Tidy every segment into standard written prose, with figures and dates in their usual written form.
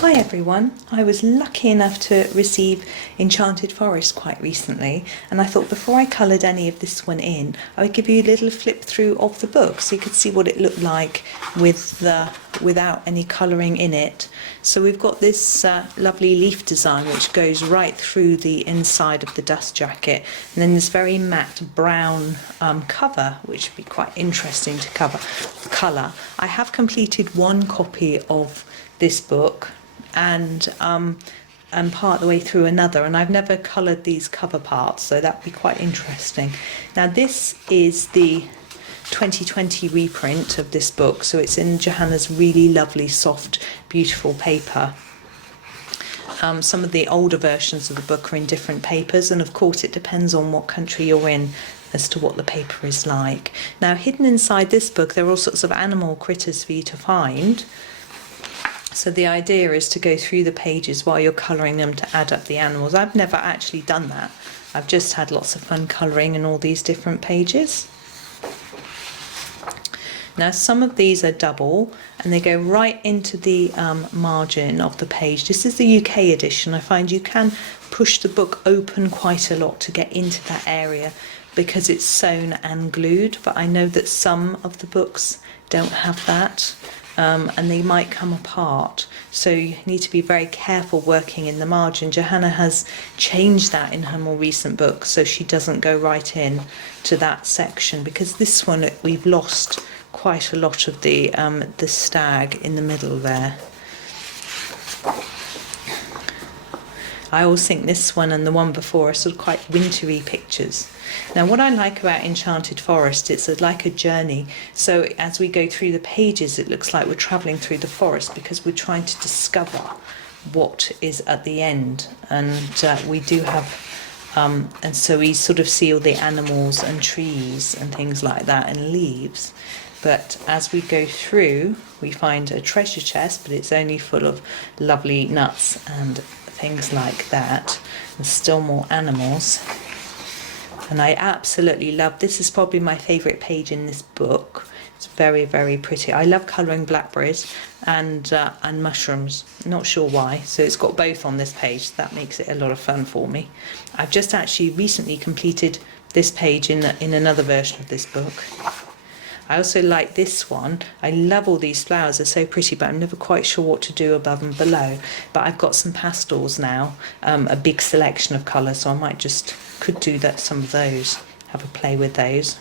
Hi everyone, I was lucky enough to receive Enchanted Forest quite recently, and I thought before I coloured any of this one in, I would give you a little flip through of the book so you could see what it looked like without any colouring in it. So we've got this lovely leaf design which goes right through the inside of the dust jacket, and then this very matte brown cover, which would be quite interesting to colour. I have completed one copy of this book and part of the way through another, and I've never coloured these cover parts, so that would be quite interesting. Now this is the 2020 reprint of this book, so it's in Johanna's really lovely soft beautiful paper. Some of the older versions of the book are in different papers, and of course it depends on what country you're in as to what the paper is like. Now hidden inside this book there are all sorts of animal critters for you to find. So the idea is to go through the pages while you're colouring them to add up the animals. I've never actually done that. I've just had lots of fun colouring in all these different pages. Now some of these are double and they go right into the margin of the page. This is the UK edition. I find you can push the book open quite a lot to get into that area because it's sewn and glued, but I know that some of the books don't have that. And they might come apart, so you need to be very careful working in the margin. Johanna has changed that in her more recent book so she doesn't go right in to that section, because this one we've lost quite a lot of the stag in the middle there. I always think this one and the one before are sort of quite wintry pictures. Now what I like about Enchanted Forest, it's like a journey. So as we go through the pages, it looks like we're travelling through the forest because we're trying to discover what is at the end. And we do have, and so we sort of see all the animals and trees and things like that and leaves. But as we go through, we find a treasure chest, but it's only full of lovely nuts and things like that, and still more animals. And I absolutely love, this is probably my favourite page in this book. It's very, very pretty. I love colouring blackberries and mushrooms, not sure why. So it's got both on this page, that makes it a lot of fun for me. I've just actually recently completed this page in another version of this book. I also like this one. I love all these flowers, they're so pretty, but I'm never quite sure what to do above and below. But I've got some pastels now, a big selection of colours, so I might could do that, some of those, have a play with those.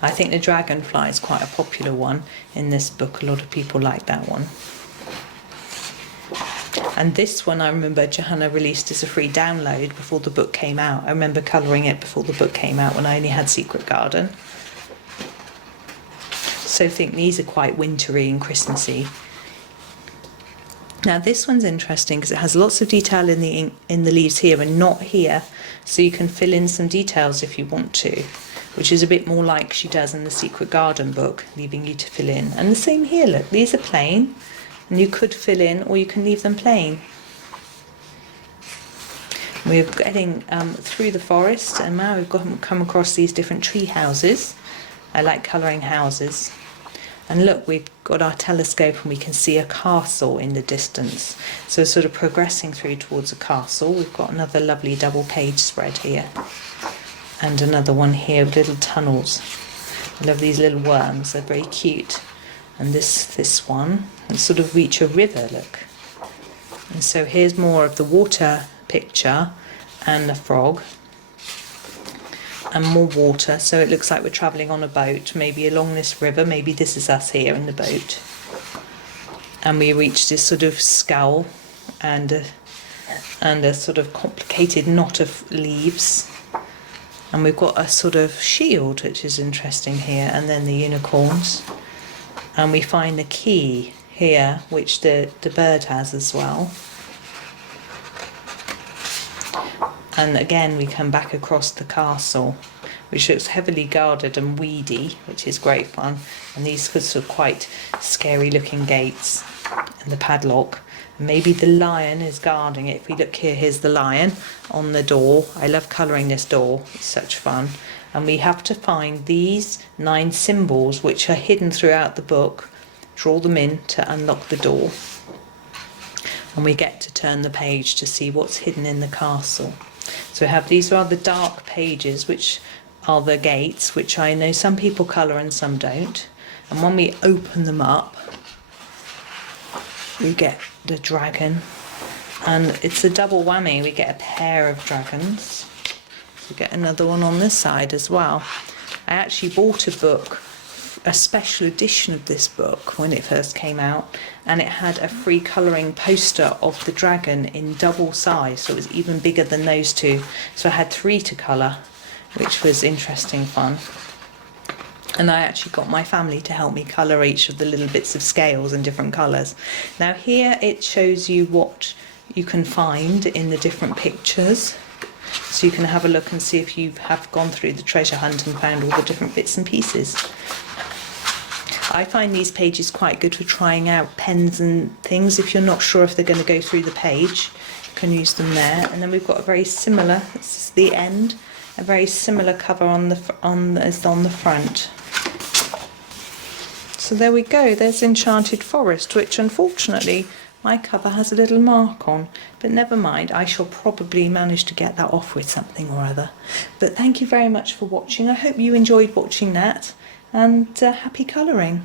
I think the Dragonfly is quite a popular one in this book. A lot of people like that one. And this one I remember Johanna released as a free download before the book came out. I remember colouring it before the book came out when I only had Secret Garden. So I think these are quite wintry and Christmassy. Now this one's interesting because it has lots of detail in the leaves here and not here, so you can fill in some details if you want to, which is a bit more like she does in the Secret Garden book, leaving you to fill in. And the same here, look, these are plain and you could fill in or you can leave them plain. We're getting through the forest, and now we've come across these different tree houses. I like colouring houses. And look, we've got our telescope and we can see a castle in the distance. So sort of progressing through towards a castle. We've got another lovely double page spread here. And another one here with little tunnels. I love these little worms, they're very cute. And this one, and sort of reach a river, look. And so here's more of the water picture and the frog. And more water, so it looks like we're travelling on a boat, maybe along this river. Maybe this is us here in the boat. And we reach this sort of scowl and a sort of complicated knot of leaves. And we've got a sort of shield, which is interesting here, and then the unicorns. And we find the key here, which the bird has as well. And again we come back across the castle, which looks heavily guarded and weedy, which is great fun. And these sort of quite scary looking gates and the padlock. And maybe the lion is guarding it. If we look here, here's the lion on the door. I love colouring this door, it's such fun. And we have to find these 9 symbols which are hidden throughout the book, draw them in to unlock the door. and we get to turn the page to see what's hidden in the castle. So we have these rather dark pages, which are the gates, which I know some people colour and some don't. And when we open them up, we get the dragon, and it's a double whammy. We get a pair of dragons. We get another one on this side as well. I actually bought a book, a special edition of this book when it first came out, and it had a free colouring poster of the dragon in double size, so it was even bigger than those two. So I had 3 to colour, which was interesting fun. And I actually got my family to help me colour each of the little bits of scales in different colours. Now here it shows you what you can find in the different pictures. So you can have a look and see if you have gone through the treasure hunt and found all the different bits and pieces. I find these pages quite good for trying out pens and things. If you're not sure if they're going to go through the page, you can use them there. And then we've got a very similar, this is the end, a very similar cover as on the front. So there we go, there's Enchanted Forest, which unfortunately my cover has a little mark on, but never mind, I shall probably manage to get that off with something or other. But thank you very much for watching. I hope you enjoyed watching that, and happy colouring.